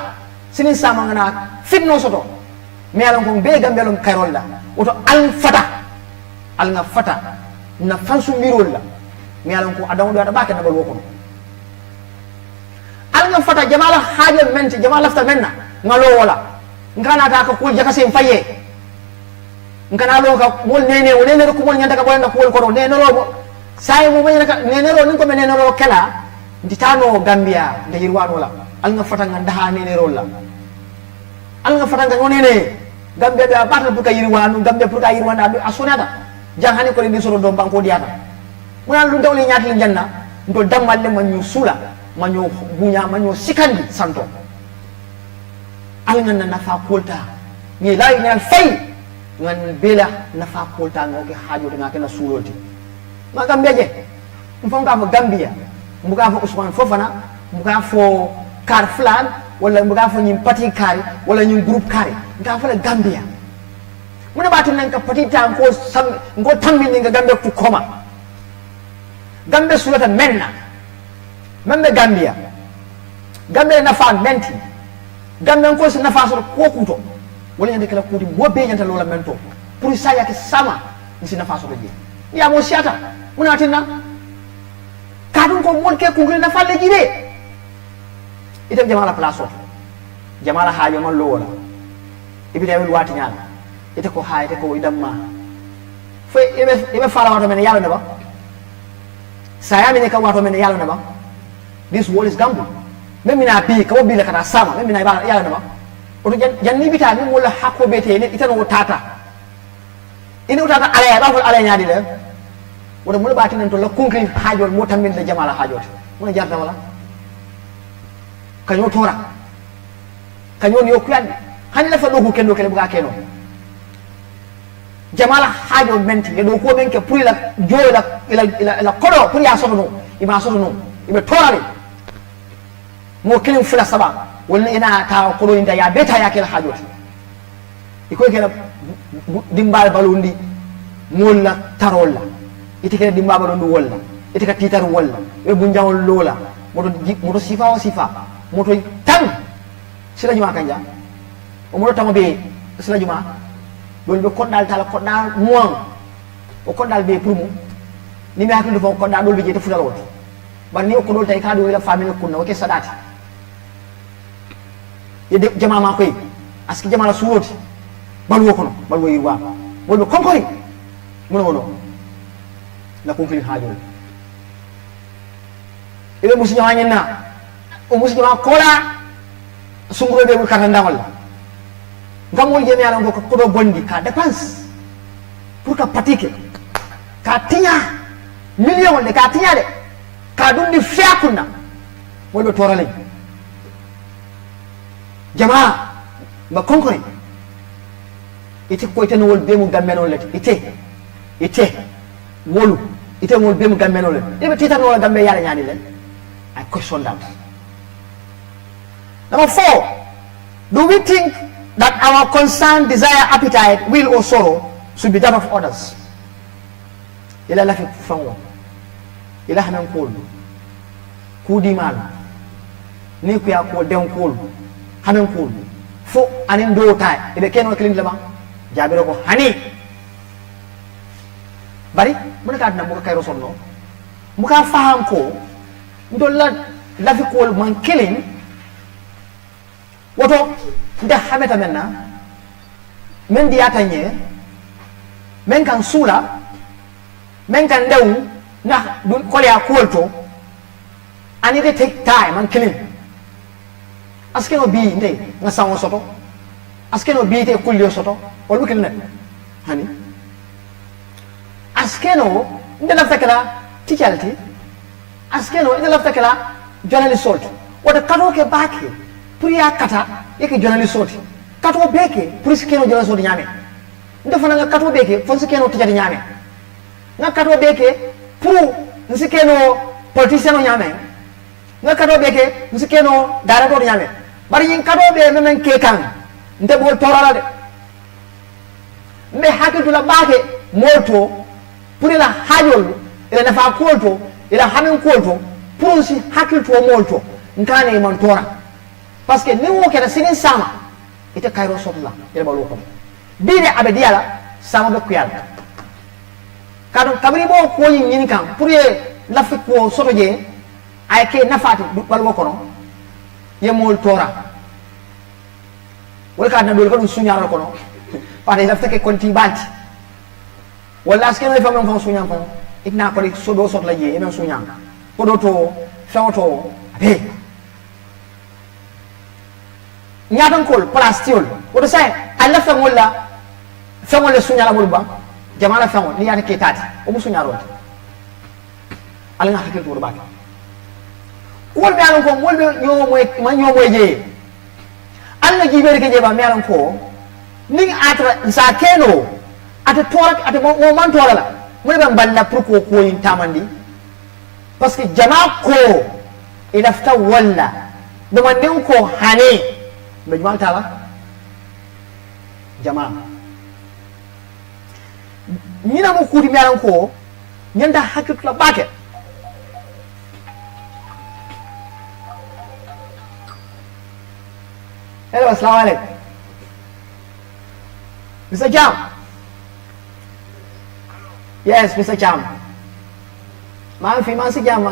sinin sama ngana fitno soto mi alan ko be Gambia lon kayrol la woto al nga fata na fansu mirol la mi alan ko adamu do ata baka na bal wokono al nga fata jamala haje menti jamala lafta menna ngalo wala ngana ta ko kul jaka sem faye ngana lo ka mol nene ko mol nyanta ka bolanda ko kono nene lo sai mo bayna ka nenero ni ko men nenero kala nditano Gambia de yirwano la al nga fatanga ndaha nenero la al nga fatanga ngonene Gambia da batal buka yirwano Gambia pour ka yirwanda be asonata jangane ko ni soro do banko diata mo nan lu dawli nyaati janna ndo dammal le man sula manyo bunya manyo sikandi santo al nga nafa kolta ni lay ngal fay ngan bela nafa kolta ngoke hajo de ngake na suloti ma Gambia je mfonga fo Gambia mbuga fo Ousman Fofana mbuga fo kar flan wala mbuga fo nyim parti kari wala nyim groupe kari nga fo la Gambia muna batu nan ka parti tan ko sam ngo tammi nga Gambia ku koma Gambia sulata menna membe Gambia nafa menti Gambia ko se nafa so ko kuto wala nyande kala kuti bo be nyanta lola mento pour sa yake sama nsi nafa so be ya mo siata muna tinna kadun ko mon ke kungre na falle jide itam jamala place jamala haajo man lo wala ibida wel wati nyal ite ko haayte ko idam ma fo ibe fala wato men yalla ne ba saya mine ka wato men yalla ne ba this world is gamble men mina bi ka bi la kana sama men mina yalla ne ba oto janni bita ni wala hakko bete ne itano tata ina tata ala ba fo ala nyaadi le wala mu baati nan to la concret haajol mo tammin da jamala haajote mo jarta wala kanyo tora kanyo ni okuyande hani la fa dogu kendo kele buga keno jamala haajol menti e do ko men ke pour la jola ila kodo pour ya soto no ima soto no ibe torale mo kelin fula saba wala ina ta kodo inda ya beta ya kele haajote iko kele dimbal balundi molla tarolla ite kene dimba ba do walla ite ka titar walla e bu njawol lola moto sifa o sifa moto tan sila juma kanja o moto tamabe sila juma don be kodal tala kodal muang o kodal be pour mu ni mi hakil fo kodal dol be jete fulal wot bar ni o kodol tay ka do la famille kunna o ke sadati yede jama ma koy aski jama la suwoti balwo kono balwo yirwa wolbe konkori mono la conclure hajo ibe musi nyanya na o musi nyama kola sunguro be kata ndawal ngamol jemi ala ngoko ko do bondi ka dépense pour ka patike ka tinya million de ka tinya de ka dum di fiakuna wolbe torale jama ba konkore ite ko ite no wol be mu gammeno lati ite wolu ite ngol be mu gammeno le ibe tita no gambe yalla nyaani le I question that. Number 4, do we think that our concern, desire, appetite, will or sorrow should be that of others? Ila la fi fanwo ila hanan kolu kudi mal ni ku ya ko den kolu hanan kolu fo anin do tay ibe keno klin lama jabiro ko hani bari mun ka adna mu kay rosonno mu ka faham ko ndolla la fi ko man killing woto nda hameta menna men di atanye men kan sula men kan dew na dun ko ya kolto ani de take time and killing askeno bi ndey nga sawo soto askeno bi te kulyo soto o lu kilne hani askeno ndela fekala ticalti askeno ndela fekala journalist salt wada kado ke baki pour ya kata yake journalist salt kato beke pour skeno journalist salt nyame ndefana nga kato beke fon skeno ticati nyame nga kato beke pour nsikeno politicien nyame nga kato beke nsikeno directeur nyame bari yin kato be men ke kan nde bol torala de me hakitu la bake moto pour la hajol ila nafa kolto ila hamin kolto pour si hakitu moto nkane man tora parce que ni wo kera sinin sama ite kayro sotla ila balo ko bide abediala sama be kuyal kadu kabri bo ko yin kan pour ye lafi ko soto je ay ke nafati balo ko no ye mol tora wala ka na dol ko sunyal ko no pare lafta ke konti balti wala askeno fam fam sunyal ko ikna ko so do sot la je e men sunya ko do to fewto be nyaatan kol plastiol wodo say alla fa ngolla fa ngolla sunya la bulba jamala fa ngol ni yaata ke tati o musu nyaaro ala nga hakil to ba wol be alon ko wol be nyomo je alla jibere ke je ba me alon ko ning atra sa keno ata torak ata mo man torala mo be balla pour ko yin tamandi parce que jama ko ilafta walla do man nin ko hane be jumal tala jama mina mo kudi me alon ko nyanda hakil la bake hello assalamu alaikum Mr. Jam. Yes, Mr. Jam. Man si Jam.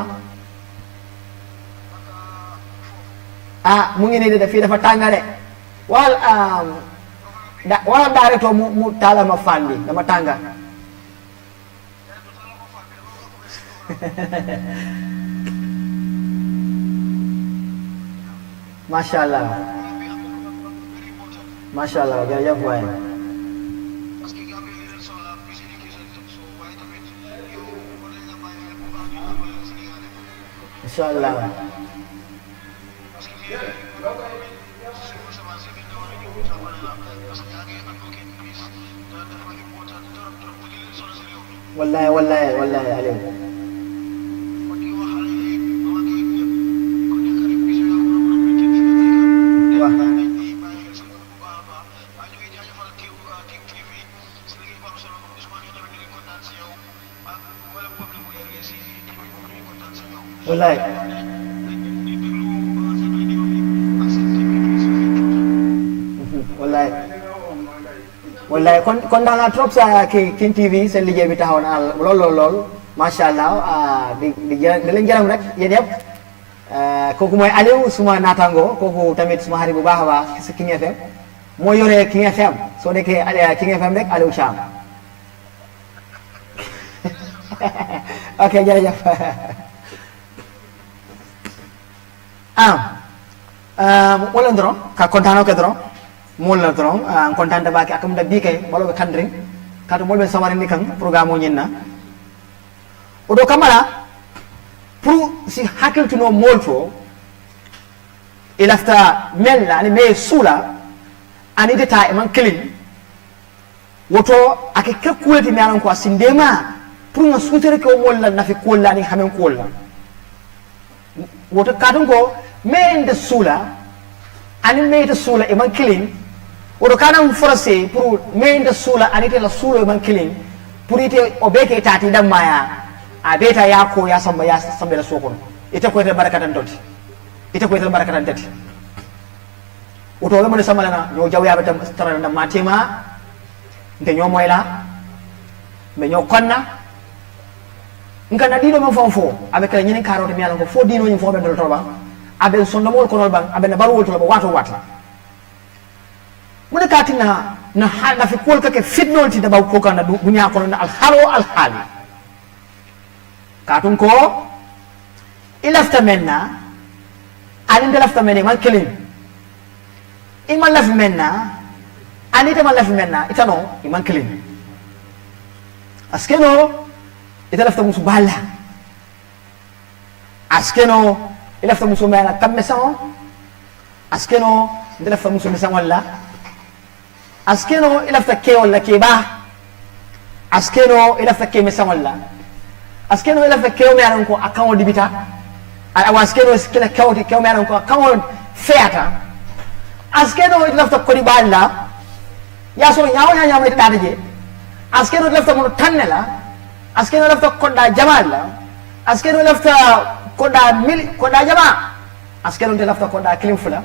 Mungkin ini fi dafa tangale. Wal wal dare to mu tala ma fandi dama tanga. Mashallah. Mashallah, jërëjëf waay. Inshallah. Wallahi alim. Wallahi kon dana trop sa King TV sen liggéey bi taxaw na lool mashallah di leen gërëm rek yéen yëpp kooku mooy Aliou suma natango kooku tamit suma xarit bu baax a baax ci King FM moo yore King FM soo nekkee King FM rek Aliou Cham ok jërëjëf wala ndron ka kontano ke dron molla dron kontante baki akam da bikay balo be kandring kato molbe samari ni kan programme nyinna odo kamala pour si hakil to no molto ilafta mella ni me sula ani deta e man clean woto ake kekkuweti mi anan ko asindema pour nga sutere ko molla nafi kolla ni hamen kolla woto kadon ko me inde sula ani me de sula e man clean woto kana forcé pour me inde sula ani te la sula e man clean pour ite obeke tati damaya a beta yako ya samba la sokon ite ko ite barakatan doti ite ko ite barakatan tati woto be mo sama na ñoo jaw yaaba tam tara na matima nte ñoo moyla me ñoo konna ngana dino mo fonfo abe kala ñini karote mi ala ko fo dino ñi fo be dol toba abe sonno mol ko nol bang abe na baru wol to wato mun katina na fi kol ka ke fitnol ti da baw ko kana dunya ko na al hali katun ko ilafta menna alinde lafta menna man kelin iman laf menna anita man laf menna itano iman kelin askeno ita lafta musu bala askeno ilafta musu mena kammesan askeno ita lafta musu mesan walla askeno ilafta ke walla ke ba askeno ilafta ke mesan walla askeno ilafta ke o meran ko akon dibita awa askeno skila kawti ke o meran ko akon feata askeno ilafta ko di balla ya so nyaaw mai tada je askeno ilafta mo tannela askeno ilafta ko da jamala askeno ilafta ko da mil ko da jama askeno ilafta ko da kilim fula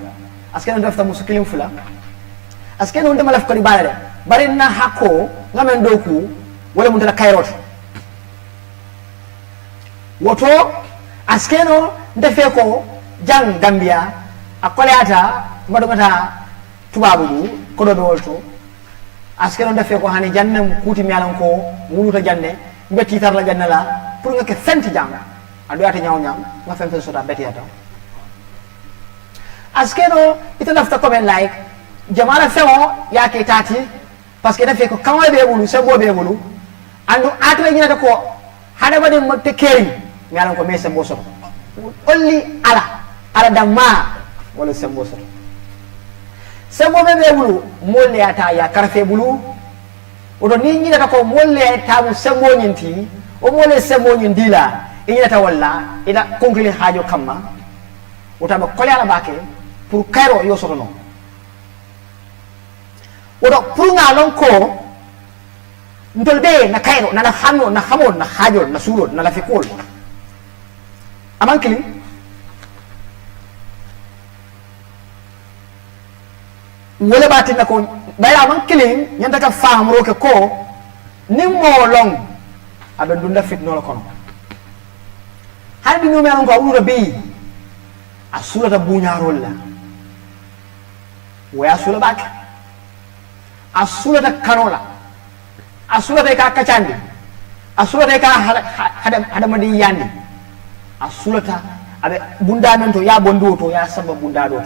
askeno ilafta musu kilim fula askeno ndema laf ko di balla bari na hakko ngamen doku wala mun tala kayrot woto askeno ndefe ko jang Gambia akoleata madogata tubabu ko do wolto askeno ndefe ko hani jannam kuti mi alan ko wuluta janne beti tar la janala pour nga ke fenti jang adu ati nyaw nyam nga fen fen sota beti ata askeno ita lafta comment like jamala fewo yake tati parce que da fe ko kawai be bulu sembo be bulu andu atra nyina ko hada bade te keri ngalan ko me sembo so only ala damma wala sembo so sembo be bulu molle ata ya karfe bulu odo ni nyina ko molle ta mu sembo nyinti o molle sembo nyindila inyata walla ida conclure hajo kamma utaba kole ala bake pour kairo yo soto non odo pour nga lon ko ndol be na kairo na hamo na hajo na suro na la fikol amankili wala batin na ko bayla amankili nyanda ka famro ke ko ni mo long abe dunda fitno la kono hadi no me an ko wuro be asura ta buñarol la waya sula bak asula ta kanola asula ta ka kacandi asula ta ka hada madi yandi asula ta abe bunda men to ya bondo to ya sabba bunda do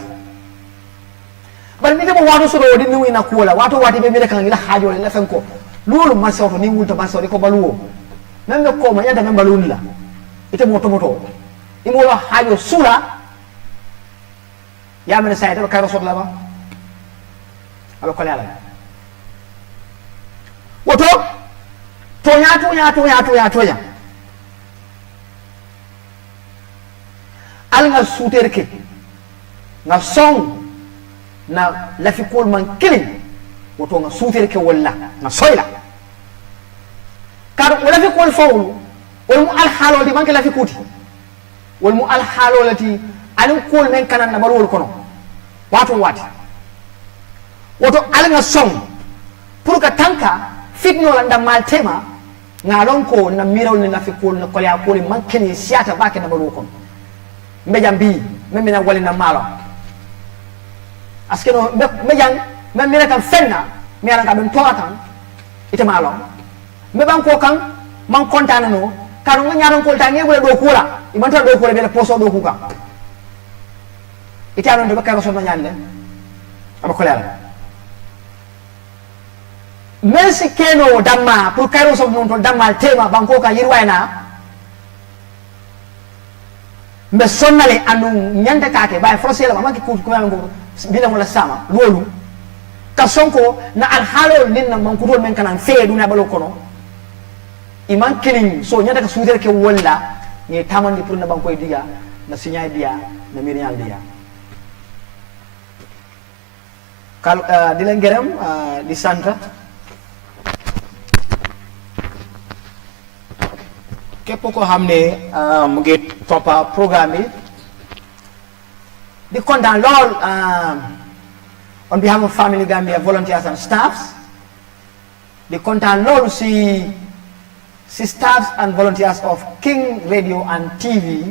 bar ni demo wato soro wodi ni na kola wato wati be mi kan ila hajo la fen ko lolu ma sawto ni wulta ma sawri ko baluwo nan be ko ma yanda men balun la ite moto imo la hajo sula ya men sayta ka rasul la ba aba ko yalla woto tonya al nga suterke nga song na lafikol man kilin woto nga suterke walla nga soyla kar wala fi kol fawlu wal mu al halo di banke lafikuti wal mu al halo lati alin kol men kanan na balwol kono wato wati woto al nga song pour ka tanka fitno la ndam mal tema ngalon ko na mirawol ni lafikol na kolya kol man kini siata bake na balwol kono mbejam bi memina wali na malo askeno mbejam memina kan fenna mi ala ka dum toatan ite malo mbeban ko kan man kontana no kanu nga nyaron ko tangi wala do kula imanta do kula be poso do kuka ite anon de bakka so no nyalle aba ko leral merci keno damma pour kayro so non to dammal tema banko ka yirwayna mbe sonnale anu nyande kake bay frosela ma manki ko yango bila wala sama lolu ka sonko na al halo ninna man ko men kanan feedu na balo kono iman killing so nyanda ka suuter ke walla ni tamandi pour na banko diga na signay dia na mirial dia kal di len gërëm di santa képp ko xamné mu ngi topa programme bi di kontaan lool on behalf of Family Gambia volunteers and staffs di kontaan lool si staffs and volunteers of King Radio and TV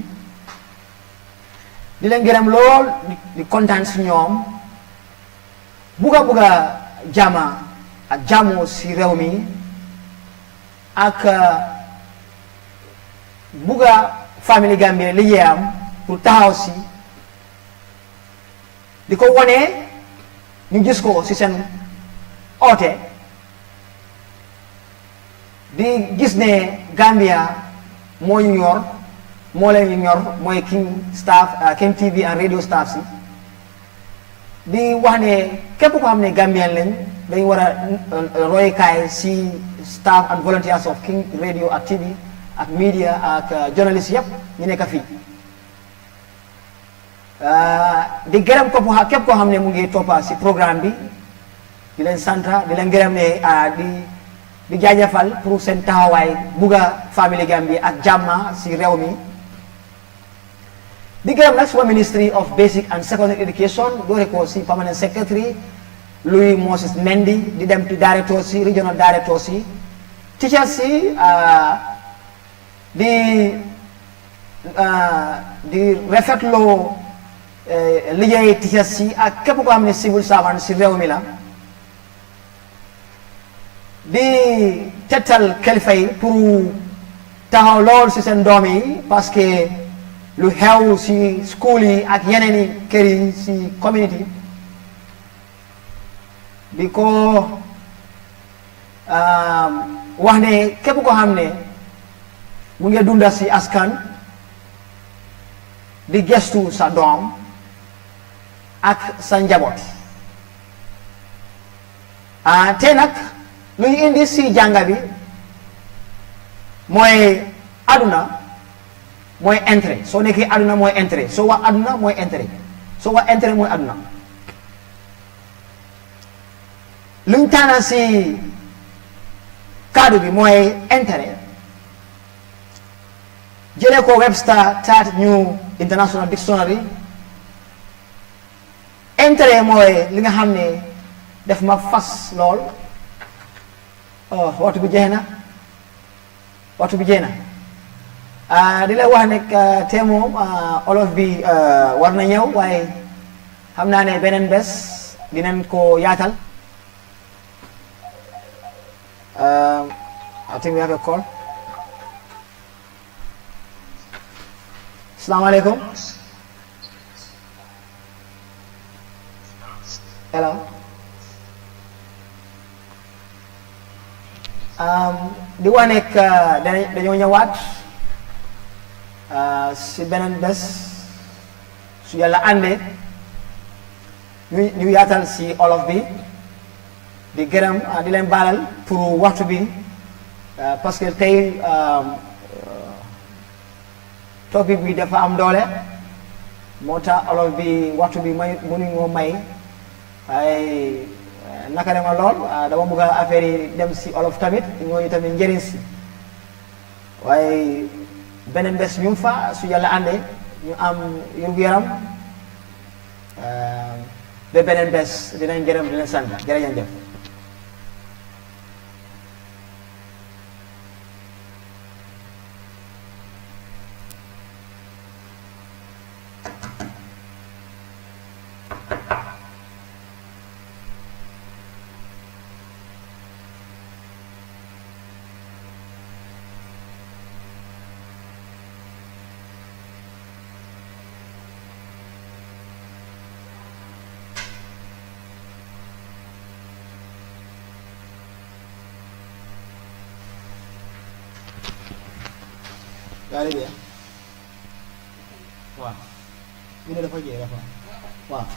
di leen gërëm lool di kontaan si ñoom buga jama ak jamo si réew mi ak buga Family Gambia liggéeyam pour taxaw si di ko wone ñu gis ko si seen oote di gis ne Gambia moo ñu ñor moo leen ñu ñor mooy King TV and radio staff si di wax ne képp ko xam ne Gambian lañ dañ war a roykaay si staff and volunteers of King Radio ak TV ak media ak journalist yëpp ñu nekk fii di gërëm képp koo xam ne mu ngi toppa si programme bi di leen santa di leen gërëm ne di jaajëfal pour seen taxawaay bugga Family Gambia ak jàmma si réew mi di gërëm nag suma Ministry of Basic and Secondary Education doore ko si permanent secretary Louis Moses Mendy di dem ci directeur si regional directeur si teachers si di rafetloo liggéey teachers si ak képp koo xam ne civil servant si réew mi la di tettal kilifa yi pour taxaw lool ci seen doom yi parce que lu xew ci school yi ak yeneen i kër yi ci community di ko wax ne képp ko xam ne mu ngi dunda ci askan di gestu sa doom ak sa njaboot te nag lu ñu indi ci jànga bi mooy aduna mooy intérêt soo nekkee aduna mooy intérêt soo wax aduna mooy intérêt soo wax intérêt mooy aduna luñ tànn ci kaddu bi mooy intérêt jëlee ko Webster Taat New International Dictionary intérêt mooy li nga xam ne def ma fas lool waxtu bi jeex na di la wax ne te moom olof bi war na ñëw waaye xam naa ne beneen bés dinañ ko yaatal. I think we have a call. Assalamu alaikum. Hello. di wax nekk dañoo ñëwaat si beneen bés su yàlla àndee ñu yaatal si olof bi di gërëm di leen baalal pour waxtu bi parce que tey topic bi dafa am doole moo tax olof bi waxtu bi mënuñoo may ay naka dema lool dama bëgg affaire yi dem si olof tamit ñooñu tamit njëriñ si waaye beneen bés ñu fa su yàlla àndee ñu am yërgu-yaram ba beneen bés dinañ gërëm dinañ sant jërëjëf. yaa ngi dégg waaw ñu ne dafa jeex dafa waaw.